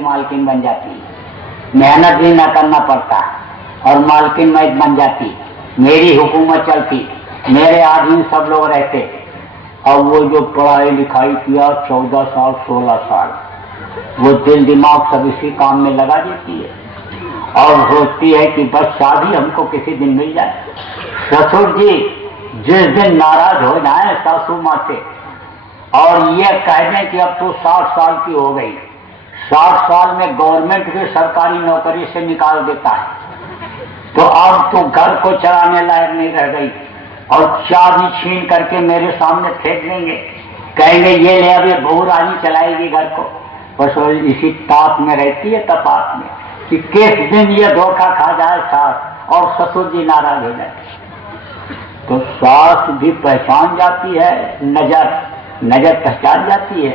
मालकिन बन जाती, मेहनत भी न करना पड़ता और मालकिन मैं बन जाती, मेरी हुकूमत चलती, मेरे आदमी सब लोग रहते। और वो जो पढ़ाई लिखाई किया 14 साल 16 साल, वो दिल दिमाग सब इसी काम में लगा देती है और सोचती है कि बस शादी हमको किसी दिन मिल जाए। ससुर जी जिस दिन नाराज हो जाए सासू माँ से और ये कह दें कि अब तू 60 साल की हो गई, 60 साल में गवर्नमेंट की सरकारी नौकरी से निकाल देता है, तो अब तो घर को चलाने लायक नहीं रह गई और चाबी छीन करके मेरे सामने फेंक देंगे, कहेंगे ये ले अभी बहू रानी चलाएगी घर को। बस इसी ताप में रहती है, तपाप में कि किस दिन ये धोखा खा जाए सास और ससुर जी नाराज हो जाए। तो सास भी पहचान जाती है, नजर पहचान जाती है,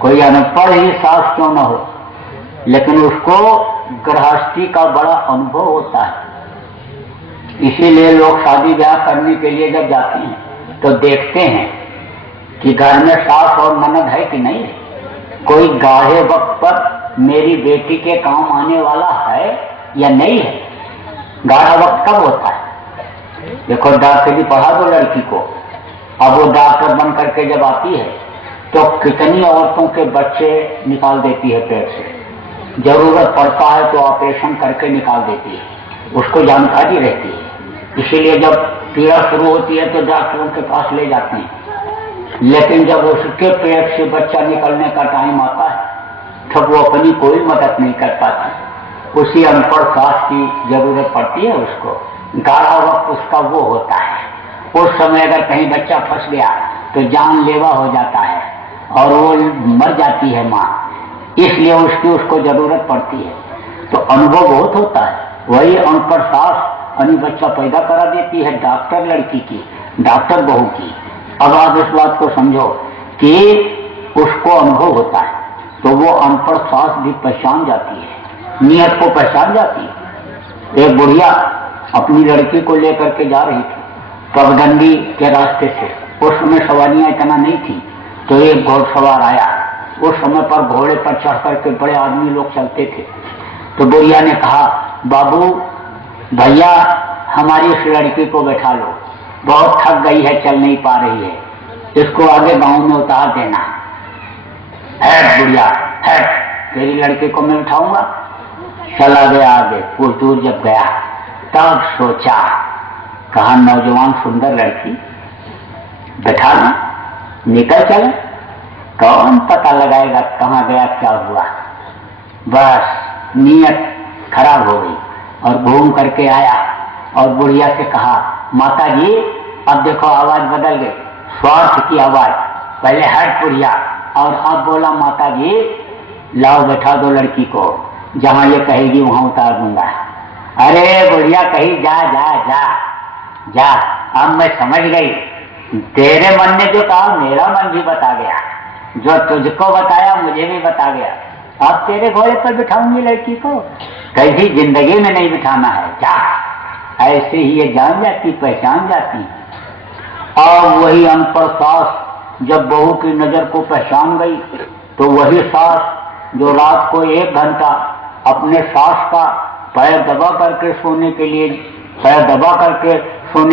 कोई अनपढ़ ही सास क्यों न हो, लेकिन उसको गृहस्थी का बड़ा अनुभव होता है। इसीलिए लोग शादी ब्याह करने के लिए जब जाते हैं तो देखते हैं कि घर में सास और ननद है कि नहीं, कोई गाढ़े वक्त पर मेरी बेटी के काम आने वाला है या नहीं है। गाढ़ा वक्त कब होता है? देखो डॉक्टरी पढ़ा दो लड़की को, अब वो डॉक्टर बन करके जब आती है तो कितनी औरतों के बच्चे निकाल देती है पेट से, जरूरत पड़ता है तो ऑपरेशन करके निकाल देती है, उसको जानकारी रहती है। इसीलिए जब पीड़ा शुरू होती है तो डॉक्टरों के पास ले जाते हैं, लेकिन जब उसके पेट से बच्चा निकलने का टाइम आता है तब वो अपनी कोई मदद नहीं कर पाती, उसी अनपढ़ सास की जरूरत पड़ती है उसको। गाढ़ा वक्त उसका वो होता है, उस समय अगर कहीं बच्चा फंस गया तो जानलेवा हो जाता है और वो मर जाती है माँ, इसलिए उसको जरूरत पड़ती है। तो अनुभव बहुत होता है। वही अनपढ़ सास अन्य बच्चा पैदा करा देती है, डॉक्टर लड़की की, डॉक्टर बहू की। अब आप इस बात को समझो कि उसको अनुभव होता है तो वो अनपढ़ सास भी पहचान जाती है, नियत को पहचान जाती है। एक बुढ़िया अपनी लड़की को लेकर के जा रही थी पगडंडी के रास्ते से, उस समय सवारियां इतना नहीं थी, तो एक घोड़सवार आया। उस समय पर घोड़े पर चढ़ करके बड़े आदमी लोग चलते थे। तो बुढ़िया ने कहा, बाबू भैया हमारी इस लड़की को बैठा लो, बहुत थक गई है, चल नहीं पा रही है, इसको आगे गांव में उतार देना। है बुढ़िया है, तेरी लड़की को मैं उठाऊंगा। चला गया आगे, कुछ दूर जब गया तब सोचा, कहा नौजवान सुंदर लड़की बैठा ना, निकल चले, कौन पता लगाएगा कहाँ गया क्या हुआ। बस नीयत खराब हो गई और घूम करके आया और बुढ़िया से कहा, माता जी अब देखो आवाज बदल गई, स्वार्थ की आवाज, पहले हट बुढ़िया, और अब बोला माता जी लाओ बैठा दो लड़की को, जहां ये कहेगी वहां उतार दूंगा। अरे बुढ़िया कही जा जा जा जा, अब मैं समझ गई, तेरे मन ने जो कहा मेरा मन भी बता गया, जो तुझको बताया मुझे भी बता गया, अब तेरे घोड़े पर बिठाऊंगी लड़की को, कभी जिंदगी में नहीं बिठाना है, जा। ऐसे ही ये जान जाती, पहचान जाती। और वही अनपढ़ सास जब बहू की नजर को पहचान गई तो वही सास जो रात को 1 घंटा अपने सास का पैर दबा करके सोने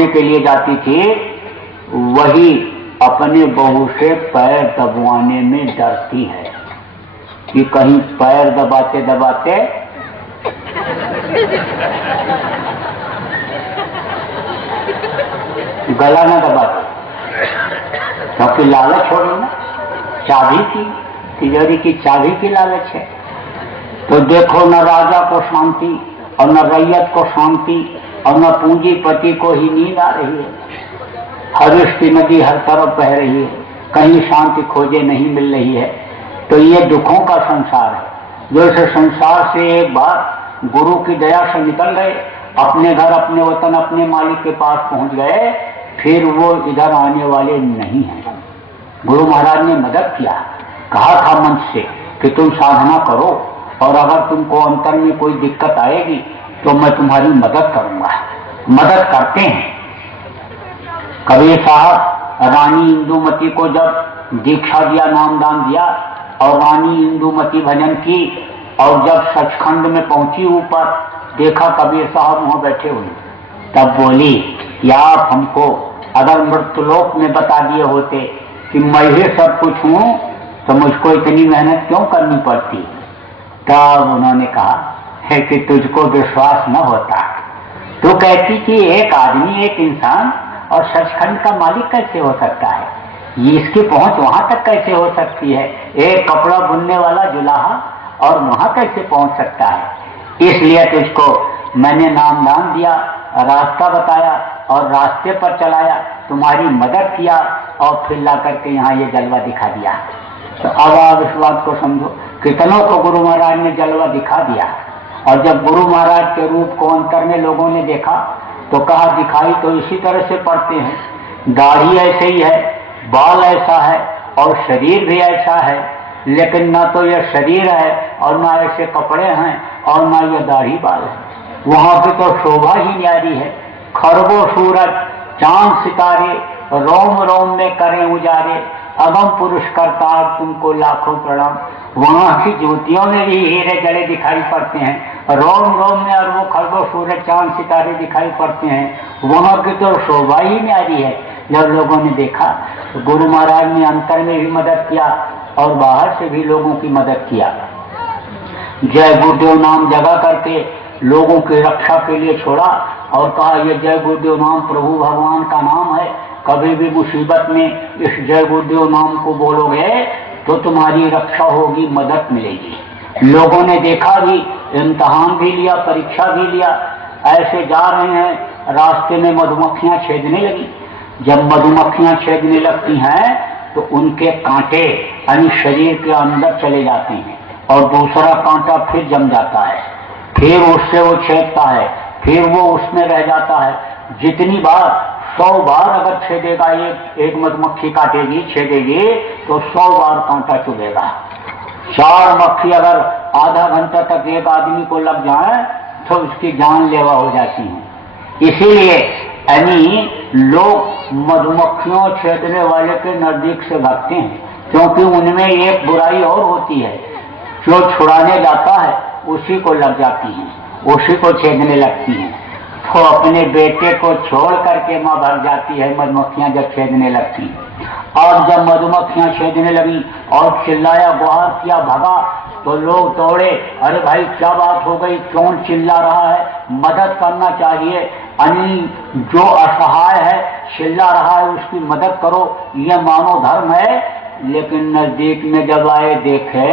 के लिए जाती थी, वही अपने बहू से पैर दबवाने में डरती है कि कहीं पैर दबाते दबाते गला न दबाते, क्योंकि लालच हो रही ना, चाबी की, तिजोरी की चाबी की लालच है। तो देखो न राजा को शांति और न रैयत को शांति और न पूंजीपति को ही नींद आ रही है। हर्ष की नदी हर तरफ बह रही है, कहीं शांति खोजे नहीं मिल रही है। तो ये दुखों का संसार है। जो इस संसार से एक बार गुरु की दया से निकल गए, अपने घर, अपने वतन, अपने मालिक के पास पहुंच गए, फिर वो इधर आने वाले नहीं हैं। गुरु महाराज ने मदद किया, कहा था मंच से कि तुम साधना करो और अगर तुमको अंतर में कोई दिक्कत आएगी तो मैं तुम्हारी मदद करूंगा। मदद करते हैं। कबीर साहब रानी इंदुमती को जब दीक्षा दिया, नामदान दिया और रानी इंदुमती भजन की और जब सचखंड में पहुंची ऊपर, देखा कबीर साहब वहां बैठे हुए। तब बोली, या आप हमको अगर मृत्युलोक में बता दिए होते कि मैं ही सब कुछ हूं, तो मुझको इतनी मेहनत क्यों करनी पड़ती। तब उन्होंने कहा है कि तुझको विश्वास न होता। तो कहती कि एक आदमी, एक इंसान और सचखंड का मालिक कैसे हो सकता है, ये इसकी पहुंच वहां तक कैसे हो सकती है। एक कपड़ा बुनने वाला जुलाहा और वहां कैसे पहुंच सकता है। इसलिए तुझको मैंने नाम दान दिया, रास्ता बताया और रास्ते पर चलाया, तुम्हारी मदद किया और फिर ला करके यहाँ ये जलवा दिखा दिया। तो अब आप इस बात को समझो, कितनों को गुरु महाराज ने जलवा दिखा दिया। और जब गुरु महाराज के रूप को अंतर में लोगों ने देखा तो कहा, दिखाई तो इसी तरह से पड़ते हैं, दाढ़ी ऐसे ही है, बाल ऐसा है और शरीर भी ऐसा है, लेकिन ना तो यह शरीर है और ना ऐसे कपड़े हैं और ना यह दाढ़ी बाल है। वहां की तो शोभा ही न्यारी है, खरबों सूरज चांद सितारे रोम रोम में करें उजारे, अगम पुरुष करतार तुमको लाखों प्रणाम। वहां की ज्योतियों में भी हीरे जड़े दिखाई पड़ते हैं, रोम रोम में अरबों खरबों सूरज चांद सितारे दिखाई पड़ते हैं। वहां की तो शोभा ही न्यारी है। जब लोगों ने देखा तो गुरु महाराज ने अंतर में भी मदद किया और बाहर से भी लोगों की मदद किया। जय गुरुदेव नाम जगा करके लोगों की रक्षा के लिए छोड़ा और कहा, यह जय गुरुदेव नाम प्रभु भगवान का नाम है, कभी भी मुसीबत में इस जय गुरुदेव नाम को बोलोगे तो तुम्हारी रक्षा होगी, मदद मिलेगी। लोगों ने देखा भी, इम्तहान भी लिया, परीक्षा भी लिया। ऐसे जा रहे हैं, रास्ते में मधुमक्खियां छेदने लगी। जब मधुमक्खियां छेदने लगती हैं तो उनके कांटे यानी शरीर के अंदर चले जाते हैं और दूसरा कांटा फिर जम जाता है, फिर उससे वो छेदता है, फिर वो उसमें रह जाता है। जितनी बार 100 बार अगर छेदेगा, एक मधुमक्खी काटेगी, छेदेगी तो 100 बार कांटा चुभेगा। 4 मक्खी अगर आधा घंटा तक एक आदमी को लग जाए तो उसकी जानलेवा हो जाती है। इसीलिए यानी लोग मधुमक्खियों छेदने वाले के नजदीक से भागते हैं, क्योंकि उनमें एक बुराई और होती है, जो छुड़ाने जाता है उसी को लग जाती है, उसी को छेदने लगती हैं। तो अपने बेटे को छोड़ करके मां भाग जाती है मधुमक्खियां जब छेदने लगती। और जब मधुमक्खियां छेदने लगी और चिल्लाया, गुहार किया, भगा, तो लोग दौड़े, अरे भाई क्या बात हो गई, कौन चिल्ला रहा है, मदद करना चाहिए, यानी जो असहाय है चिल्ला रहा है उसकी मदद करो, यह मानव धर्म है। लेकिन नजदीक में जब आए देखे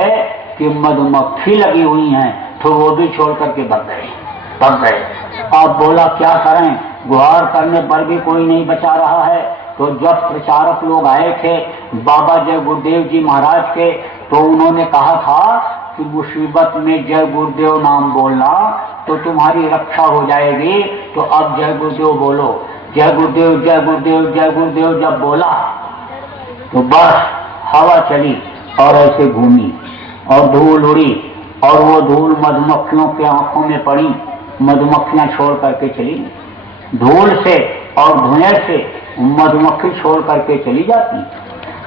कि मधुमक्खी लगी हुई हैं तो वो भी छोड़ करके भाग गए। अब बोला क्या करें, गुहार करने पर भी कोई नहीं बचा रहा है। तो जब प्रचारक लोग आए थे बाबा जय गुरुदेव जी महाराज के, तो उन्होंने कहा था कि मुसीबत में जय गुरुदेव नाम बोलना तो तुम्हारी रक्षा हो जाएगी। तो अब जय गुरुदेव बोलो, जय गुरुदेव जय गुरुदेव जय गुरुदेव जब बोला तो बस हवा चली और ऐसे घूमी और धूल उड़ी और वो धूल मधुमक्खियों के आंखों में पड़ी, मधुमक्खियां छोड़ करके चली। धूल से और धुएं से मधुमक्खी छोड़ करके चली जाती।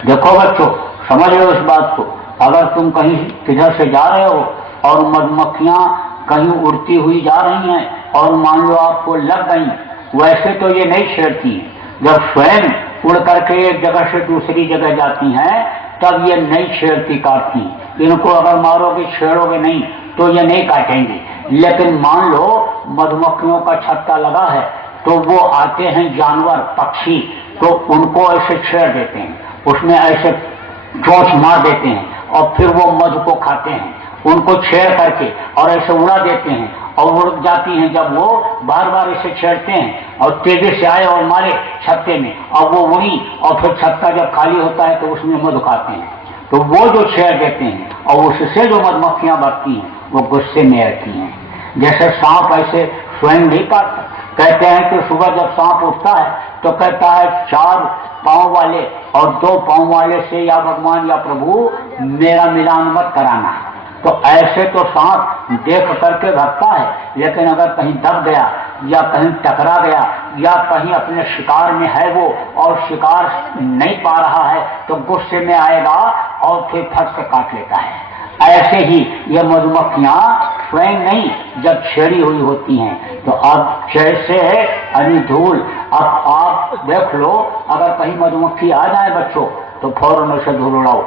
देखो बच्चों, समझ लो इस बात को, अगर तुम कहीं किधर से जा रहे हो और मधुमक्खियां कहीं उड़ती हुई जा रही हैं और मान लो आपको लग गई, वैसे तो ये नहीं छेड़ती। जब स्वयं उड़ करके एक जगह से दूसरी जगह जाती हैं तब ये नहीं छेड़ती, काटती। इनको अगर मारोगे, छेड़ोगे नहीं तो ये नहीं काटेंगे। लेकिन मान लो मधुमक्खियों का छत्ता लगा है तो वो आते हैं जानवर, पक्षी, तो उनको ऐसे छेड़ देते हैं, उसमें ऐसे चोंच मार देते हैं और फिर वो मधु को खाते हैं। उनको छेड़ करके और ऐसे उड़ा देते हैं और उड़ जाती हैं। जब वो बार बार ऐसे छेड़ते हैं और तेजी से आए और मारे छत्ते में, और वो उड़ी और फिर छत्ता जब खाली होता है तो उसमें मधु खाते हैं। तो वो जो छेड़ देते हैं और उससे जो मधुमक्खियां बढ़ती हैं वो गुस्से में रहती हैं। जैसे सांप ऐसे स्वयं नहीं काटता। कहते हैं कि सुबह जब सांप उठता है तो कहता है 4 पांव वाले और 2 पांव वाले से या भगवान या प्रभु मेरा मिलान मत कराना। तो ऐसे तो सांप देख करके भागता है, लेकिन अगर कहीं दब गया या कहीं टकरा गया या कहीं अपने शिकार में है वो और शिकार नहीं पा रहा है तो गुस्से में आएगा और फिर फट से काट लेता है। ऐसे ही ये मधुमक्खियां स्वयं नहीं, जब छेड़ी हुई होती हैं तो अब जैसे धूल, अब आप देख लो, अगर कहीं मधुमक्खी आ जाए बच्चों तो फौरन उसे धूल उड़ाओ,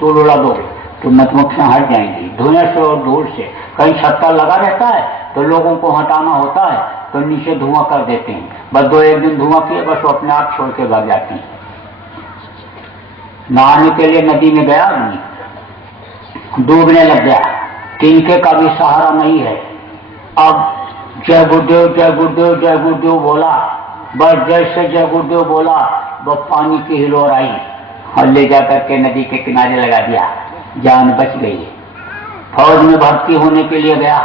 धूल उड़ा दोगे तो मधुमक्खियां हट जाएंगी धुएं से और धूल से। कहीं छत्ता लगा रहता है तो लोगों को हटाना होता है तो नीचे धुआं कर देते हैं, बस 2-1 दिन धुआं किए बस वो अपने आप छोड़ के भाग जाती हैं। नहाने के लिए नदी में गया आदमी, डूबने लग गया, तिनके का भी सहारा नहीं है। अब जय गुरुदेव जय गुरुदेव जय गुरुदेव बोला, बस जैसे जय गुरुदेव बोला वो पानी की हिलोर आई और ले जाकर के नदी के किनारे लगा दिया, जान बच गई। फौज में भर्ती होने के लिए गया,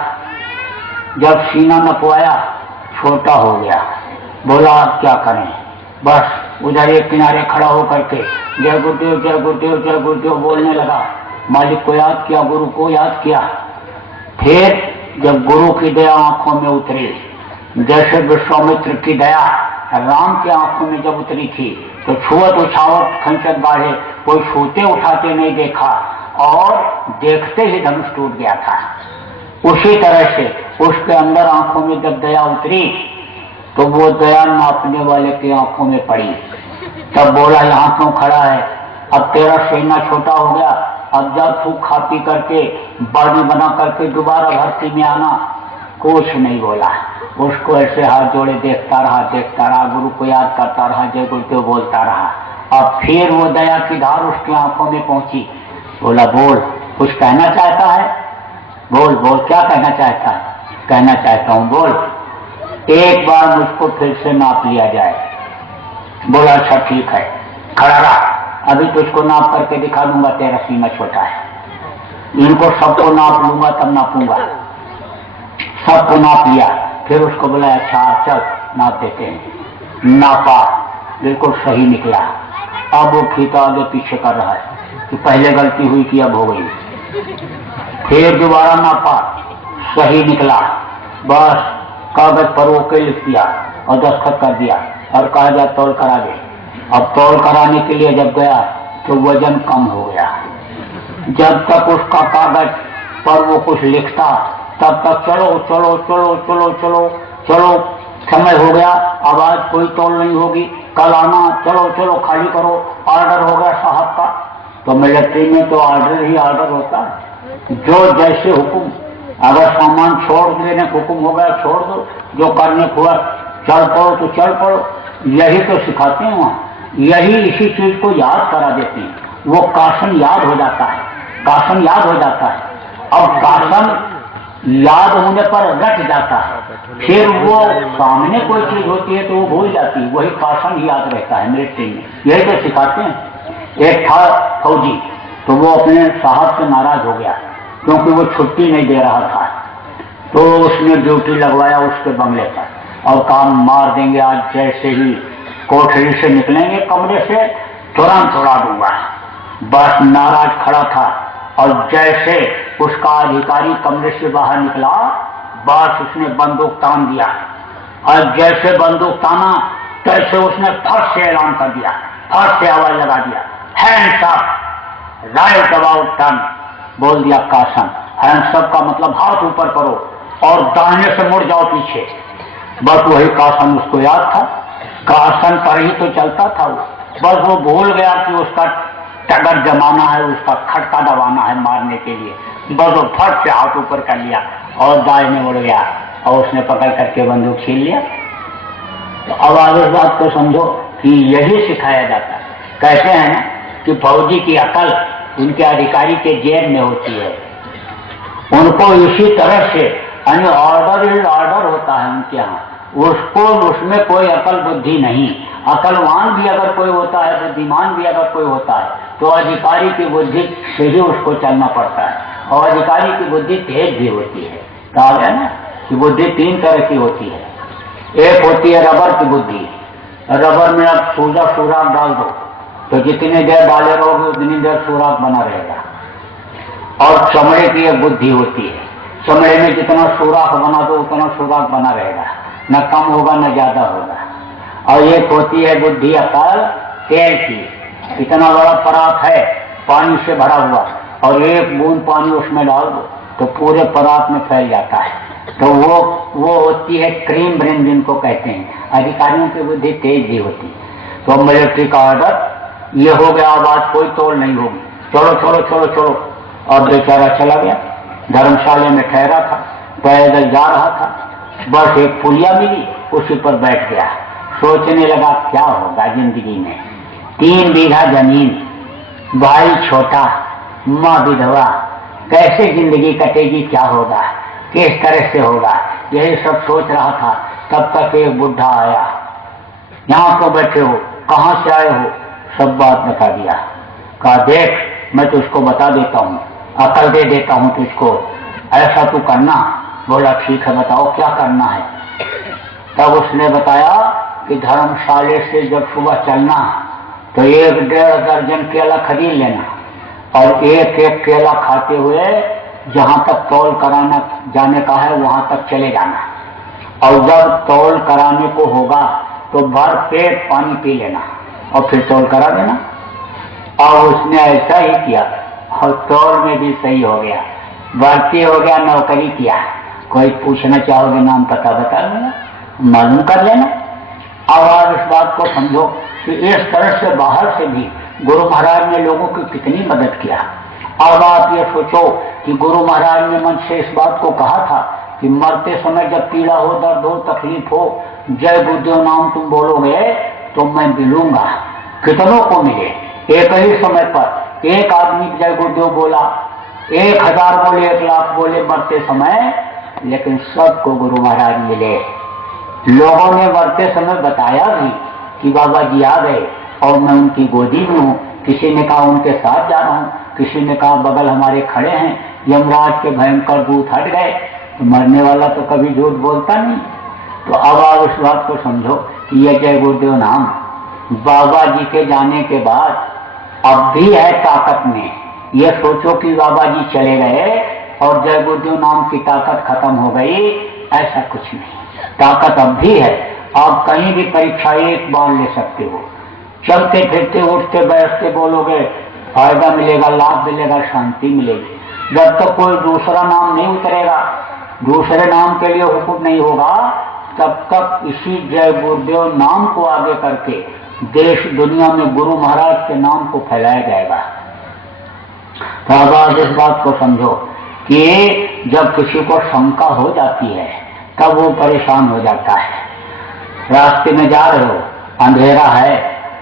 जब सीना नपवाया छोटा हो गया, बोला आप क्या करें, बस उधर एक किनारे खड़ा होकर के जय गुरुदेव जय गुरुदेव जय गुरुदेव बोलने लगा। मालिक को याद किया, गुरु को याद किया। फिर जब गुरु की दया आंखों में उतरी, जैसे विश्वामित्र की दया राम की आंखों में जब उतरी थी तो छुअत उछावत खंचत बाढ़े, कोई छूते उठाते नहीं देखा और देखते ही धनुष टूट गया था। उसी तरह से उसके अंदर आंखों में जब दया उतरी तो वो दया नापने वाले की आंखों में पड़ी। तब बोला यहाँ क्यों खड़ा है, अब तेरा सीना छोटा हो गया, अब जब तू खा पी करके बॉडी बना करके दोबारा भर्ती में आना। कुछ नहीं बोला, उसको ऐसे हाथ जोड़े देखता रहा, गुरु को याद करता रहा, जय गुरुदेव बोलता रहा। अब फिर वो दया की धार उसकी आंखों में पहुंची। बोला बोल, कुछ कहना चाहता है, बोल बोल, क्या कहना चाहता है? कहना चाहता हूं बोल, एक बार मुझको फिर से नाप लिया जाए। बोला अच्छा ठीक है, खड़ा रहा, अभी तुझको नाप करके दिखा दूंगा, तेरा सीना छोटा है। इनको सबको नाप लूंगा तब नापूंगा। सबको नाप लिया, फिर उसको बोला अच्छा चल नाप देते हैं। नापा, बिल्कुल सही निकला। अब वो फीता आगे पीछे कर रहा है कि पहले गलती हुई कि अब हो गई। फिर दोबारा नापा, सही निकला, बस कागज पर ओके लिख दिया और दस्तखत कर दिया और कहा जा तौल करा दे। अब तौल कराने के लिए जब गया तो वजन कम हो गया। जब तक उसका कागज पर वो कुछ लिखता तब तक चलो चलो चलो चलो चलो चलो, समय हो गया, अब आज कोई तौल नहीं होगी, कल आना, चलो चलो खाली करो, ऑर्डर हो गया साहब का। तो मिलिट्री में तो ऑर्डर ही ऑर्डर होता है, जो जैसे हुक्म, अगर सामान छोड़ देने को हुक्म हो गया छोड़ दो, जो करने को हुआ चल पड़ो तो चल पड़ो। यही तो सिखाते हैं वहाँ, यही इसी चीज को याद करा देते हैं। वो कासन याद हो जाता है, कासन याद हो जाता है। अब कासन याद होने पर रट जाता है, फिर वो सामने कोई चीज होती है तो वो भूल जाती है, वही कासन ही याद रहता है मिलिट्री में। यही तो सिखाते हैं। एक था फौजी, तो वो अपने साहब से नाराज हो गया क्योंकि वो छुट्टी नहीं दे रहा था, तो उसने ड्यूटी लगवाया उसके बंगले पर और काम मार देंगे आज, जैसे ही कोठरी से निकलेंगे कमरे से तुरंत उड़ा दूंगा। बस नाराज खड़ा था और जैसे उसका अधिकारी कमरे से बाहर निकला, बस उसने बंदूक तान दिया और जैसे बंदूक ताना तैसे उसने फट से ऐलान कर दिया, फट से आवाज लगा दिया, hands up, right about turn, बोल दिया कासन। हैंड्स अप का मतलब हाथ ऊपर करो और दाहिने से मुड़ जाओ पीछे। बस वही कासन उसको याद था, कासन पर ही तो चलता था वो। बस वो भूल गया कि उसका टगर जमाना है, उसका खटका दबाना है मारने के लिए। बस वो फट से हाथ ऊपर कर लिया और दाहिने मुड़ गया और उसने पकड़ करके बंदूक छीन लिया। तो अब आप इस बात को समझो कि यही सिखाया जाता है। कहते हैं ना कि फौजी की अकल उनके अधिकारी के जेब में होती है, उनको इसी तरह से ऑर्डर होता है उनके यहाँ, उसको उसमें कोई अकल बुद्धि नहीं। अकलवान भी अगर कोई होता है, बुद्धिमान भी अगर कोई होता है, तो अधिकारी की बुद्धि से ही उसको चलना पड़ता है। और अधिकारी की बुद्धि तेज भी होती है। कहा गया ना कि बुद्धि 3 तरह की होती है। एक होती है रबर की बुद्धि, रबर में आप सूजा सुराख डाल दो तो जितनी देर डाले रहोगे उतनी देर सुराख बना रहेगा। और चमड़े की एक बुद्धि होती है, चमड़े में जितना सुराख बना दो उतना सुराख बना रहेगा, न कम होगा न ज्यादा होगा। और एक होती है बुद्धि अकल तेल की, इतना बड़ा परात है पानी से भरा हुआ, और एक बूंद पानी उसमें डाल दो तो पूरे परात में फैल जाता है। तो वो होती है क्रीम ब्रेन जिनको कहते हैं। अधिकारियों की बुद्धि तेज भी होती है। तो मिलिट्री का ऑर्डर ये हो गया, आवाज कोई तोड़ नहीं होगी, चलो चलो चलो चलो। और बेचारा चला गया, धर्मशाला में ठहरा था, पैदल जा रहा था, बस एक पुलिया मिली, उसी पर बैठ गया। सोचने लगा क्या होगा जिंदगी में, 3 बीघा जमीन, भाई छोटा, माँ विधवा, कैसे जिंदगी कटेगी, क्या होगा, किस तरह से होगा, यही सब सोच रहा था। तब तक एक बुढ़ा आया, यहाँ तो बैठे हो, कहाँ से आए हो, सब बात बता दिया। कहा देख मैं तुझको बता देता हूँ, अकल दे देता हूँ तुझको, ऐसा तू करना। बोला ठीक है बताओ क्या करना है। तब उसने बताया कि धर्मशाले से जब सुबह चलना तो 1-1.5 दर्जन केला खरीद लेना और एक एक केला खाते हुए जहां तक तौल कराना जाने का है वहां तक चले जाना, और जब तौल कराने को होगा तो भर पेट पानी पी लेना और फिर तौल करा देना। और उसने ऐसा ही किया और तौल में भी सही हो गया, भर्ती हो गया, नौकरी किया। कोई पूछना चाहोगे नाम पता बता देना, मालूम कर लेना। अब आप इस बात को समझो कि इस तरह से बाहर से भी गुरु महाराज ने लोगों की कितनी मदद किया। अब आप ये सोचो कि गुरु महाराज ने मन से इस बात को कहा था कि मरते समय जब पीड़ा हो, दर्द हो, तकलीफ हो, जय गुरुदेव नाम तुम बोलोगे तो मैं मिलूंगा। कितनों को मिले एक ही समय पर, एक आदमी जय गुरुदेव बोला, 1000 बोले, 1 लाख बोले मरते समय, लेकिन सबको गुरु महाराज मिले। लोगों ने मरते समय बताया भी कि बाबा जी आ गए और मैं उनकी गोदी में हूँ। किसी ने कहा उनके साथ जा रहा हूँ, किसी ने कहा बगल हमारे खड़े हैं, यमराज के भयंकर दूत हट गए। तो मरने वाला तो कभी झूठ बोलता नहीं। तो अब आप इस बात को समझो कि यह जय गुरुदेव नाम बाबा जी के जाने के बाद अब भी है ताकत में। ये सोचो कि बाबा जी चले गए और जय गुरुदेव नाम की ताकत खत्म हो गई, ऐसा कुछ नहीं, ताकत अब भी है। आप कहीं भी परीक्षा एक बार ले सकते हो, चलते फिरते उठते बैठते बोलोगे, फायदा मिलेगा, लाभ मिलेगा, शांति मिलेगी। जब तक कोई दूसरा नाम नहीं उतरेगा, दूसरे नाम के लिए हुक्म नहीं होगा, तब तक इसी जय गुरुदेव नाम को आगे करके देश दुनिया में गुरु महाराज के नाम को फैलाया जाएगा। तो अब आप इस बात को समझो कि जब किसी को शंका हो जाती है तब वो परेशान हो जाता है। रास्ते में जा रहे हो, अंधेरा है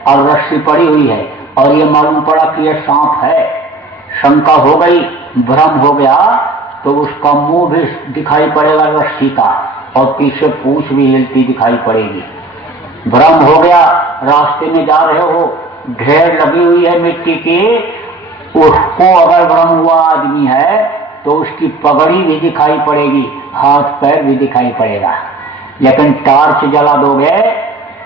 और रस्सी पड़ी हुई है और ये मालूम पड़ा कि ये सांप है, शंका हो गई, भ्रम हो गया, तो उसका मुंह भी दिखाई पड़ेगा रस्सी का और पीछे पूंछ भी हिलती दिखाई पड़ेगी। भ्रम हो गया, रास्ते में जा रहे हो, ढेर लगी हुई है मिट्टी की, उसको अगर भ्रम हुआ आदमी है तो उसकी पगड़ी भी दिखाई पड़ेगी, हाथ पैर भी दिखाई पड़ेगा। लेकिन टार्च जला दोगे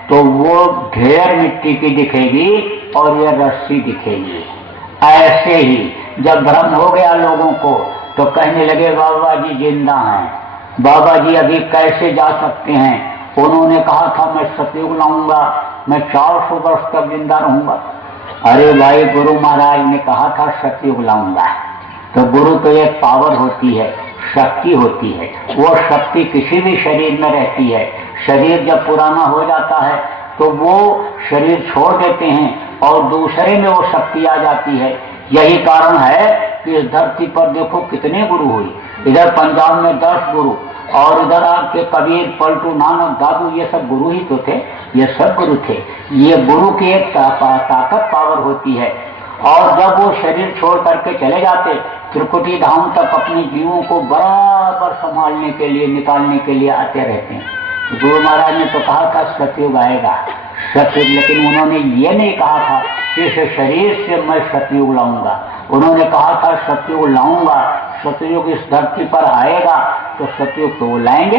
तो वो ढेर मिट्टी की दिखेगी और यह रस्सी दिखेगी। ऐसे ही जब भ्रम हो गया लोगों को तो कहने लगे बाबा जी जिंदा हैं, बाबा जी अभी कैसे जा सकते हैं, उन्होंने कहा था मैं सतयुग लाऊंगा, मैं 400 वर्ष तक जिंदा रहूंगा। अरे भाई गुरु महाराज ने कहा था सतयुग लाऊंगा। तो गुरु तो एक पावर होती है, शक्ति होती है, वो शक्ति किसी भी शरीर में रहती है। शरीर जब पुराना हो जाता है तो वो शरीर छोड़ देते हैं और दूसरे में वो शक्ति आ जाती है। यही कारण है कि इस धरती पर देखो कितने गुरु हुए, इधर पंजाब में 10 गुरु और इधर आपके कबीर, पलटू, नानक, दादू, ये सब गुरु ही तो थे, ये सब गुरु थे। ये गुरु की एक ताकत पावर होती है। और जब वो शरीर छोड़ करके चले जाते त्रिकुटी धाम तक अपने जीवों को बराबर संभालने के लिए, निकालने के लिए आते रहते हैं। गुरु महाराज ने तो कहा था सतयुग आएगा, सतयुग, लेकिन उन्होंने ये नहीं कहा था कि इस शरीर से मैं सतयुग लाऊंगा। उन्होंने कहा था सतयुग लाऊंगा, सतयुग इस धरती पर आएगा तो सतयुग तो वो लाएंगे।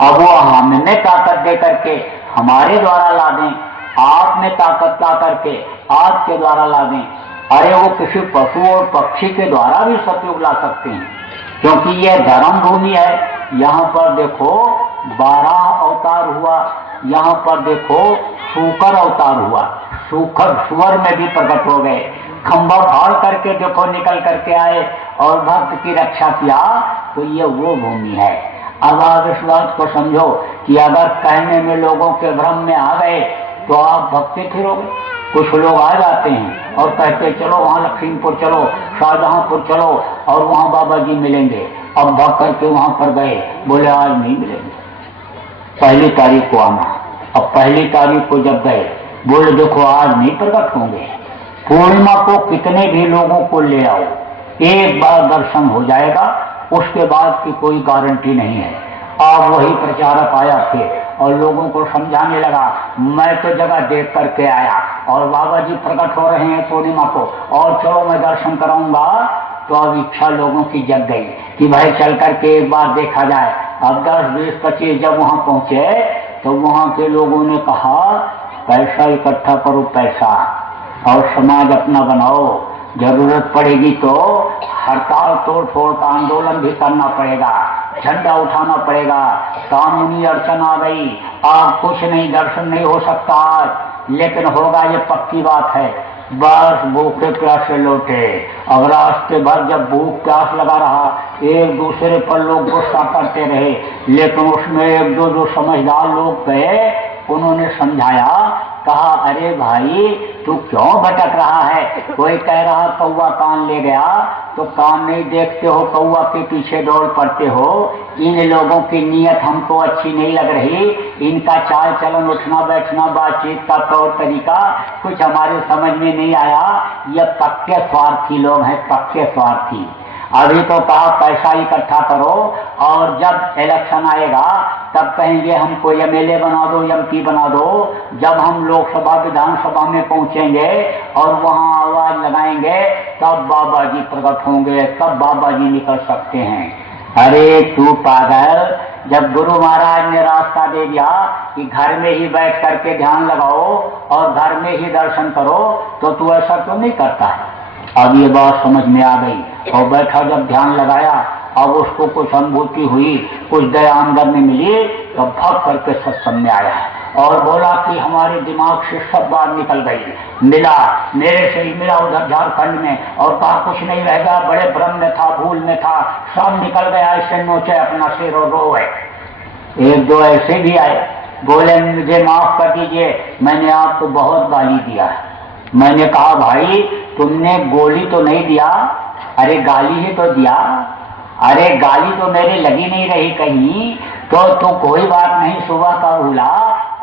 अब वो हमने ताकत दे करके हमारे द्वारा ला दें, आप में ताकत ला करके आपके द्वारा ला दें। अरे वो किसी पशु और पक्षी के द्वारा भी सतयुग ला सकते हैं, क्योंकि यह धर्म भूमि है। यहाँ पर देखो 12 अवतार हुआ, यहाँ पर देखो सूकर अवतार हुआ, सूकर सुअर में भी प्रकट हो गए, खंभा फाड़ करके देखो निकल करके आए और भक्त की रक्षा किया, तो ये वो भूमि है। अब आप इस बात को समझो कि अगर कहने में लोगों के भ्रम में आ गए तो आप भक्ति फिरोगे। कुछ लोग आ जाते हैं और कहते चलो वहाँ लक्ष्मीपुर चलो, शाहजहांपुर चलो और वहाँ बाबा जी मिलेंगे। अब भाग करके वहाँ पर गए, बोले आज नहीं मिलेंगे, पहली तारीख को आना। अब पहली तारीख को जब गए, बोले देखो आज नहीं प्रकट होंगे, पूर्णिमा को कितने भी लोगों को ले आओ, एक बार दर्शन हो जाएगा, उसके बाद की कोई गारंटी नहीं है। अब वही प्रचारक आया थे और लोगों को समझाने लगा, मैं तो जगह देख करके आया और बाबा जी प्रकट हो रहे हैं पूर्णिमा को, और चलो मैं दर्शन कराऊंगा। तो अब इच्छा लोगों की जग गई कि भाई चल करके एक बार देखा जाए। अब 10, 20, 25 जब वहां पहुंचे तो वहां के लोगों ने कहा पैसा इकट्ठा करो, पैसा, और समाज अपना बनाओ, जरूरत पड़ेगी तो हड़ताल तोड़ फोड़ का आंदोलन भी करना पड़ेगा, झंडा उठाना पड़ेगा। कानूनी अड़चन आ गई, आप कुछ नहीं, दर्शन नहीं हो सकता आज, लेकिन होगा ये पक्की बात है। बस भूखे प्यासे लौटे। अब रास्ते भर जब भूख प्यास लगा रहा, एक दूसरे पर लोग गुस्सा करते रहे, लेकिन उसमें एक दो जो समझदार लोग गए, उन्होंने समझाया, कहा अरे भाई तू क्यों भटक रहा है? कोई कह रहा कौवा कान ले गया, तो कान नहीं देखते हो, कौवा के पीछे दौड़ पड़ते हो। इन लोगों की नीयत हमको अच्छी नहीं लग रही, इनका चाल चलन, उठना बैठना, बातचीत का तौर तरीका कुछ हमारे समझ में नहीं आया। ये पक्के स्वार्थी लोग हैं, पक्के स्वार्थी। अभी तो कहा पैसा इकट्ठा करो और जब इलेक्शन आएगा तब कहेंगे हमको एमएलए बना दो, एमपी बना दो। जब हम लोकसभा विधानसभा में पहुंचेंगे और वहां आवाज लगाएंगे तब बाबा जी प्रकट होंगे, तब बाबा जी निकल सकते हैं। अरे तू पागल, जब गुरु महाराज ने रास्ता दे दिया कि घर में ही बैठ करके ध्यान लगाओ और घर में ही दर्शन करो, तो तू ऐसा क्यों नहीं करता है? अब ये बात समझ में आ गई और बैठा जब ध्यान लगाया, अब उसको कुछ अनुभूति हुई, कुछ दया अंदर में मिली, तो भाग करके सत्संग में आया और बोला कि हमारे दिमाग से सब बात निकल गई। मिला, मेरे से ही मिला उधर झारखंड में, और कहा कुछ नहीं रह गया, बड़े भ्रम में था, भूल में था, सब निकल गया। ऐसे नोचे अपना सिर और रोए। एक दो ऐसे भी आए, बोले मुझे माफ कर दीजिए, मैंने आपको बहुत गाली दिया। मैंने कहा भाई तुमने गोली तो नहीं दिया, अरे गाली ही तो दिया। अरे गाली तो मेरे लगी नहीं रही कहीं, तो कोई बात नहीं, सुबह का भूला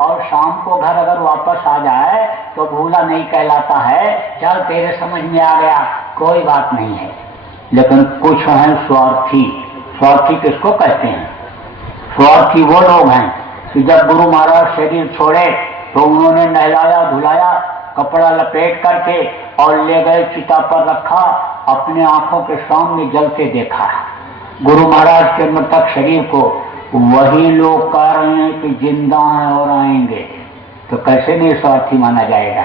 और शाम को घर अगर वापस आ जाए तो भूला नहीं कहलाता है। चल तेरे समझ में आ गया, कोई बात नहीं है। लेकिन कुछ हैं स्वार्थी। स्वार्थी किसको कहते हैं? स्वार्थी वो लोग हैं कि जब गुरु महाराज शरीर छोड़े तो उन्होंने नहलाया धुलाया, कपड़ा लपेट करके और ले गए, चिता पर रखा, अपने आंखों के सामने जलते देखा गुरु महाराज के मृतक शरीर को। वही लोग कह रहे हैं कि जिंदा हैं और आएंगे, तो कैसे नहीं स्वार्थी माना जाएगा?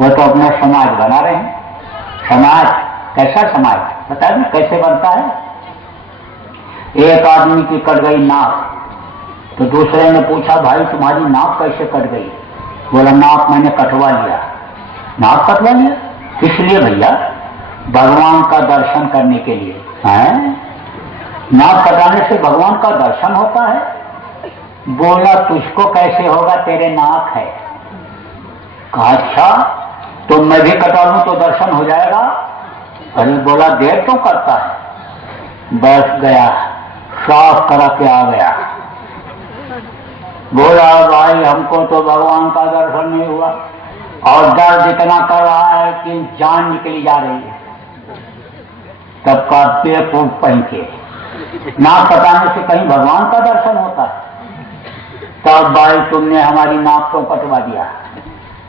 वो तो अपना समाज बना रहे हैं। समाज कैसा समाज बता दें कैसे बनता है? एक आदमी की कट गई नाक, तो दूसरे ने पूछा भाई तुम्हारी नाक कैसे कट गई? बोला नाक मैंने कटवा लिया। नाक कटवा लिया किस लिए भैया? भगवान का दर्शन करने के लिए। हैं? नाक कटाने से भगवान का दर्शन होता है? बोला तुझको कैसे होगा, तेरे नाक है। कहा अच्छा तो मैं भी कटा लूं तो दर्शन हो जाएगा? अरे बोला देर तो करता है। बस गया, साफ करा के आ गया। बोला भाई हमको तो भगवान का दर्शन नहीं हुआ और दर्द इतना कर रहा है कि जान निकली जा रही है। तब का बेवकूफ पहन के नाक कटाने से कहीं भगवान का दर्शन होता है? तब भाई तुमने हमारी नाक को कटवा दिया।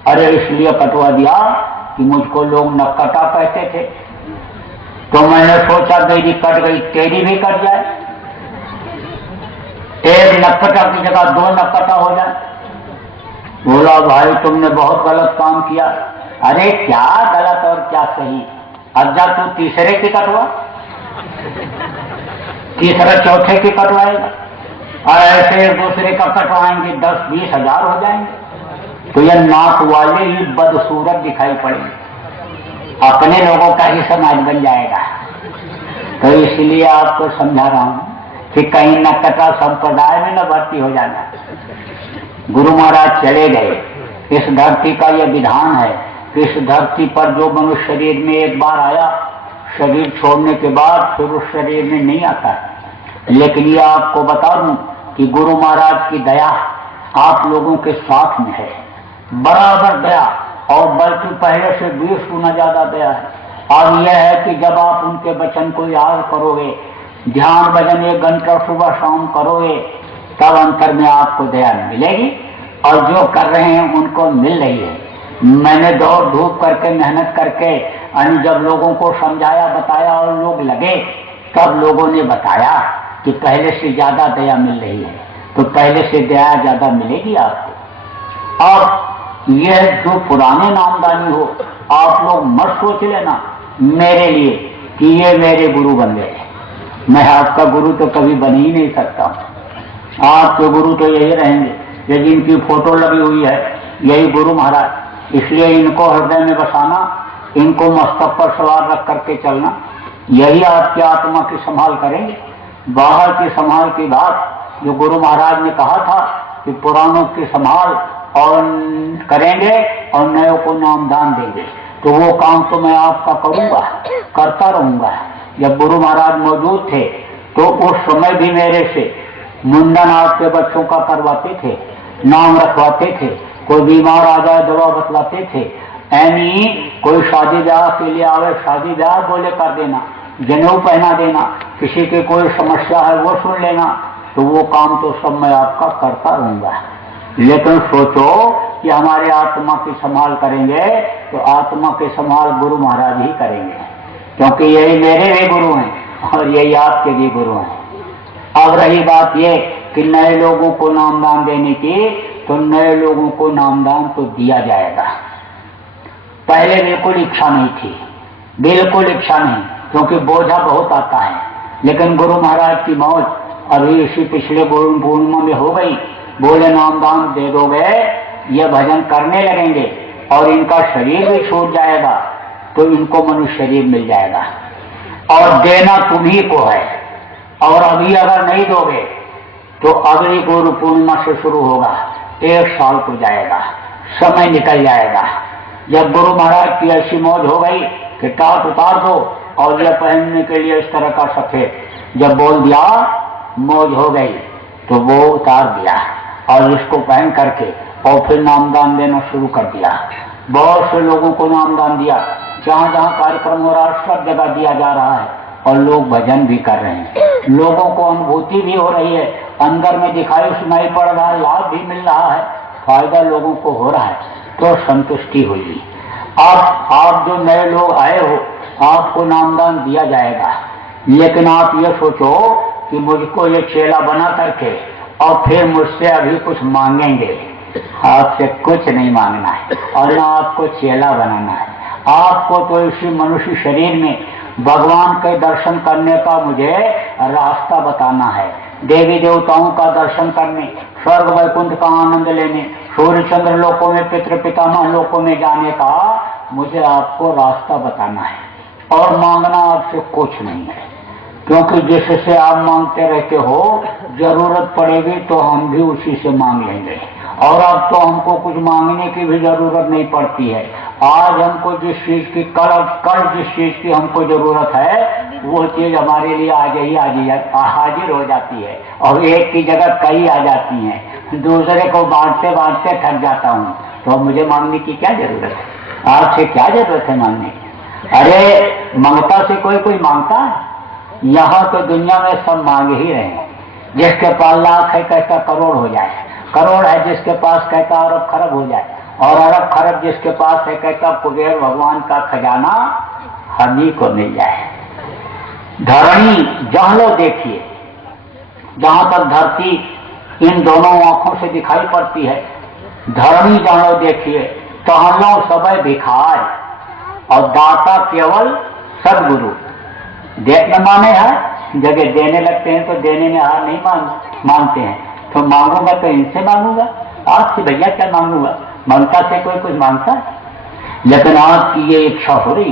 अरे इसलिए कटवा दिया कि मुझको लोग नक्कटा कहते थे, तो मैंने सोचा मेरी कट गई तेरी भी कट जाए, एक नक्कटा की जगह दो नक्कटा हो जाए। बोला भाई तुमने बहुत गलत काम किया। अरे क्या गलत और क्या सही? अब जा तू तीसरे की कटवा, तीसरा चौथे की कटवाएगा, ऐसे दूसरे का कटवाएंगे 10-20 हजार हो जाएंगे। तो यह नाक वाले ही बदसूरत दिखाई पड़ेंगे। अपने लोगों का ही समाज बन जाएगा। तो इसलिए आपको समझा रहा हूं कि कहीं न कटा संप्रदाय में न भर्ती हो जाना। गुरु महाराज चले गए, इस धरती का यह विधान है कि इस धरती पर जो मनुष्य शरीर में एक बार आया, शरीर छोड़ने के बाद फिर उस शरीर में नहीं आता। लेकिन ये आपको बता दूं कि गुरु महाराज की दया आप लोगों के साथ में है, बराबर दया, और बल्कि पहले से 20 गुना ज्यादा दया है। और यह है कि जब आप उनके वचन को याद करोगे, ध्यान भजन 1 घंटा सुबह शाम करोगे, तब अंतर में आपको दया मिलेगी। और जो कर रहे हैं उनको मिल रही है। मैंने दौड़ धूप करके मेहनत करके जब लोगों को समझाया बताया और लोग लगे, तब लोगों ने बताया कि पहले से ज्यादा दया मिल रही है। तो पहले से दया ज्यादा मिलेगी आपको। और यह जो पुराने नामदानी हो, आप लोग मत सोच लेना मेरे लिए कि ये मेरे गुरु बन गए। मैं आपका गुरु तो कभी बन ही नहीं सकता। आपके गुरु तो यही रहेंगे, ये जिनकी फोटो लगी हुई है यही गुरु महाराज। इसलिए इनको हृदय में बसाना, इनको मस्तक पर सवार रख करके चलना, यही आपकी आत्मा की संभाल करेंगे। बाहर की संभाल की बात जो गुरु महाराज ने कहा था कि पुरानों की संभाल और करेंगे और नयों को नामदान देंगे, तो वो काम तो मैं आपका करूंगा, करता रहूंगा। जब गुरु महाराज मौजूद थे तो उस समय भी मेरे से मुंडन आपके बच्चों का करवाते थे, नाम रखवाते थे, कोई बीमार आ जाए दवा बतलाते थे, ऐनी कोई शादी ब्याह के लिए आवे शादी ब्याह बोले कर देना, जनेऊ पहना देना, किसी की कोई समस्या है वो सुन लेना। तो वो काम तो सब मैं आपका करता रहूंगा। लेकिन सोचो कि हमारे आत्मा की संभाल करेंगे तो आत्मा की संभाल गुरु महाराज ही करेंगे, क्योंकि यही मेरे भी गुरु हैं और यही आपके भी गुरु हैं। अब रही बात ये कि नए लोगों को नामदान देने की, तो नए लोगों को नामदान तो दिया जाएगा। पहले बिल्कुल इच्छा नहीं थी, बिल्कुल इच्छा नहीं, क्योंकि बोझा बहुत आता है। लेकिन गुरु महाराज की मौज अभी इसी पिछले गुरु पूर्णिमा में हो गई। बोले नामदान दे दोगे, ये भजन करने लगेंगे और इनका शरीर भी छूट जाएगा तो इनको मनुष्य शरीर मिल जाएगा। और देना तुम्ही को है, और अभी अगर नहीं दोगे तो अगली गुरु पूर्णिमा से शुरू होगा, 1 साल तो जाएगा, समय निकल जाएगा। जब गुरु महाराज की ऐसी मौज हो गई कि टाट उतार दो और यह पहनने के लिए इस तरह का सफेद, जब बोल दिया मौज हो गई तो वो उतार दिया और इसको पहन करके और फिर नामदान देना शुरू कर दिया। बहुत से लोगों को नामदान दिया, जहां जहां कार्यक्रम हो रहा है सब जगह दिया जा रहा है और लोग भजन भी कर रहे हैं। लोगों को अनुभूति भी हो रही है, अंदर में दिखाई सुनाई पड़ रहा है, लाभ भी मिल रहा है, फायदा लोगों को हो रहा है, तो संतुष्टि हुई। अब आप जो नए लोग आए हो, आपको नामदान दिया जाएगा, लेकिन आप ये सोचो कि मुझको ये चेला बना करके और फिर मुझसे अभी कुछ मांगेंगे। आपसे कुछ नहीं मांगना है और न आपको चेला बनाना है। आपको तो इसी मनुष्य शरीर में भगवान के दर्शन करने का मुझे रास्ता बताना है, देवी देवताओं का दर्शन करने, स्वर्ग वैकुंठ का आनंद लेने, सूर्य चंद्र लोकों में, पितृ पितामह लोकों में जाने का मुझे आपको रास्ता बताना है। और मांगना आपसे कुछ नहीं है, क्योंकि जिससे आप मांगते रहते हो जरूरत पड़ेगी तो हम भी उसी से मांग लेंगे। और अब तो हमको कुछ मांगने की भी जरूरत नहीं पड़ती है। आज हमको जिस चीज की कल जिस चीज की हमको जरूरत है वो चीज हमारे लिए आज ही हाजिर हो जाती है और एक की जगह कई आ जाती हैं। दूसरे को बांटते बांटते थक जाता हूँ, तो मुझे मांगने की क्या जरूरत है? आपसे क्या जरूरत है मांगने की? अरे ममता से कोई मांगता है? यहाँ तो दुनिया में सब मांग ही रहे हैं। जिसके पास लाख है कहता करोड़ हो जाए, करोड़ है जिसके पास कहता अरब खरब हो जाए, और अरब खरब जिसके पास है कहता कुबेर भगवान का खजाना हम ही को मिल जाए। धरणी जहां लो देखिए, जहां तक धरती इन दोनों आंखों से दिखाई पड़ती है, धरणी जहां लो देखिए, तहां लो सब भिखार और दाता केवल सदगुरु। देखने माने है, जगह देने लगते हैं तो देने में हार नहीं मानते हैं। तो मांगूंगा तो इनसे मांगूंगा, आपसे भैया क्या मांगूंगा? ममता से कोई कुछ मांगता है? लेकिन आपकी ये इच्छा हो रही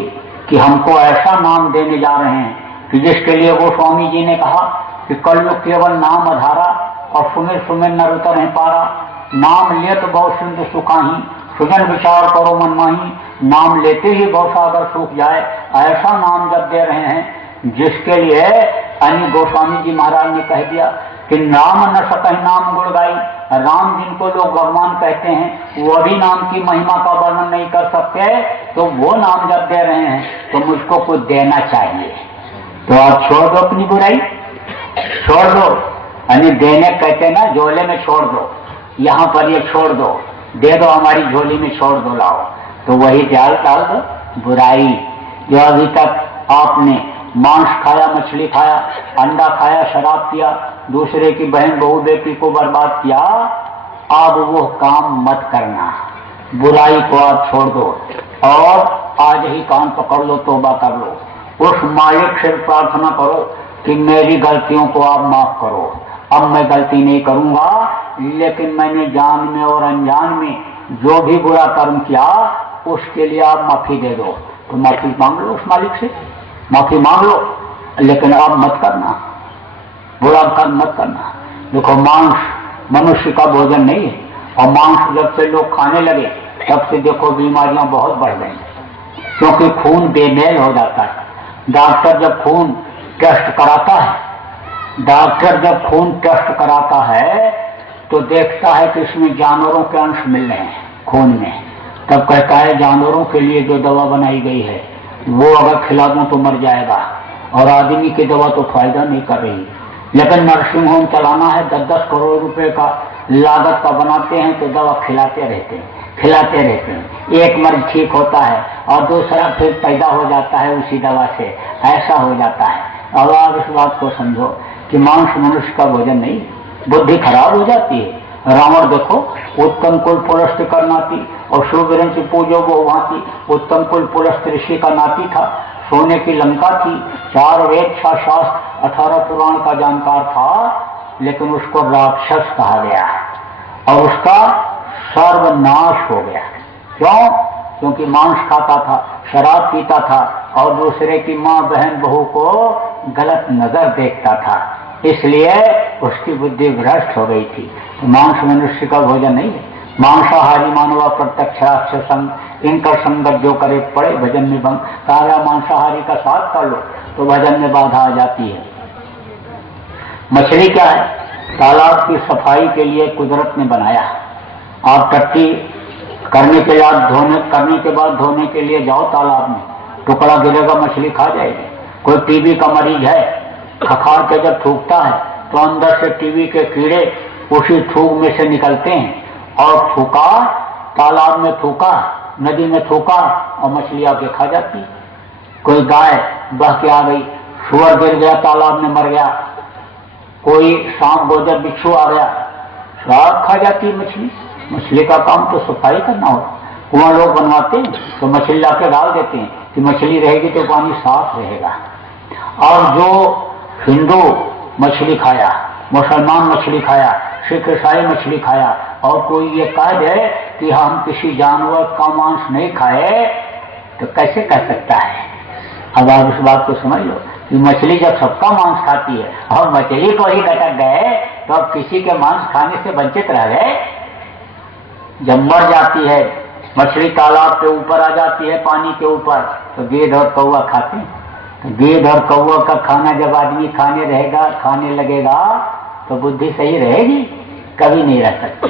कि हमको ऐसा नाम देने जा रहे हैं कि जिसके लिए गोस्वामी जी ने कहा कि कलयुग केवल नाम आधारा और सुमिर सुमिर नर उतर नहीं पारा, नाम लियत बहु सिंधु सुखाही, सुजन विचार करो मन माही, नाम लेते ही बहुत सागर सूख जाए। ऐसा नाम जब दे रहे हैं जिसके लिए अन्य गोस्वामी जी महाराज ने कह दिया कि नाम न सकहि नाम गुण गाई, राम जिनको लोग भगवान कहते हैं वो भी नाम की महिमा का वर्णन नहीं कर सकते, तो वो नाम जब दे रहे हैं तो मुझको कुछ देना चाहिए। तो आप छोड़ दो अपनी बुराई, छोड़ दो, यानी देने कहते ना झोले में छोड़ दो, यहाँ पर ये छोड़ दो, दे दो हमारी झोली में छोड़ दो, लाओ। तो वही जाल डाल दो बुराई। जो अभी तक आपने मांस खाया, मछली खाया, अंडा खाया, शराब पिया, दूसरे की बहन बहू बेटी को बर्बाद किया, अब वो काम मत करना, बुराई को आप छोड़ दो और आज ही कान पकड़ लो, तौबा कर लो, उस मालिक से प्रार्थना करो कि मेरी गलतियों को आप माफ करो, अब मैं गलती नहीं करूंगा, लेकिन मैंने जान में और अनजान में जो भी बुरा कर्म किया उसके लिए आप माफी दे दो। तो माफी मांग लो उस मालिक से, माफी मांग लो, लेकिन आप मत करना, बुरा कर्म मत करना। देखो मांस मनुष्य का भोजन नहीं है, और मांस जब से लोग खाने लगे तब से देखो बीमारियां बहुत बढ़ गई, क्योंकि खून बेमेल हो जाता है। डॉक्टर जब खून टेस्ट कराता है, डॉक्टर जब खून टेस्ट कराता है तो देखता है कि इसमें जानवरों के अंश मिल रहे हैं खून में, तब कहता है जानवरों के लिए जो दवा बनाई गई है वो अगर खिला दूं तो मर जाएगा, और आदमी की दवा तो फायदा नहीं कर रही। लेकिन नर्सिंग होम चलाना है, 10-10 करोड़ रुपए का लागत का बनाते हैं, तो दवा खिलाते रहते हैं, एक मर्ज ठीक होता है और दूसरा फिर पैदा हो जाता है उसी दवा से, ऐसा हो जाता है। अब आप इस बात को समझो कि मांस मनुष्य का भोजन नहीं, बुद्धि खराब हो जाती है। रावण देखो, उत्तम कुल पुलस्त का नाती और शुभरंश पूजो वो भांति, उत्तम कुल पुलस्त ऋषि का नाती था, सोने की लंका थी, 4 वेद, 6 शास्त्र, 18 पुराण का जानकार था, लेकिन उसको राक्षस कहा गया और उसका सर्वनाश हो गया। क्यों? क्योंकि मांस खाता था, शराब पीता था और दूसरे की माँ बहन बहू को गलत नजर देखता था, इसलिए उसकी बुद्धि भ्रष्ट हो गई थी। तो मांस मनुष्य का भोजन नहीं है। मांसाहारी मानवा प्रत्यक्ष राक्षस इनका संगत जो करे पड़े भजन में भंग। कहा मांसाहारी का साथ कर लो तो भजन में बाधा आ जाती है। मछली क्या है? तालाब की सफाई के लिए कुदरत ने बनाया। आप टट्टी करने के बाद धोने के लिए जाओ तालाब में, टुकड़ा गिरेगा, मछली खा जाएगी। कोई टीबी का मरीज है, खखार के जब थूकता है तो अंदर से टीबी के कीड़े उसी थूक में से निकलते हैं, और थूका, तालाब में थूका, नदी में थूका और मछली आके खा जाती। कोई गाय बह के आ गई, सुअर गिर गया तालाब में मर गया, कोई सांप गोजर बिच्छू आ गया, सब खा जाती मछली। मछली का काम तो सफाई करना होता। कुआं लोग बनवाते हैं तो मछली लाके डाल देते हैं कि मछली रहेगी तो पानी साफ रहेगा। और जो हिंदू मछली खाया, मुसलमान मछली खाया, सिख ईसाई मछली खाया, और कोई ये कह दे कि हम किसी जानवर का मांस नहीं खाए, तो कैसे कह सकता है? अब आप इस बात को समझ लो कि मछली जब सबका मांस खाती है और मछली को ही घटक गए तो अब किसी के मांस खाने से वंचित रह गए। जब मर जाती है मछली, तालाब के ऊपर आ जाती है, पानी के ऊपर, तो गेंद और कौवा खाते हैं। तो गेंद और कौवा का खाना जब आदमी खाने लगेगा तो बुद्धि सही रहेगी? कभी नहीं रह सकती।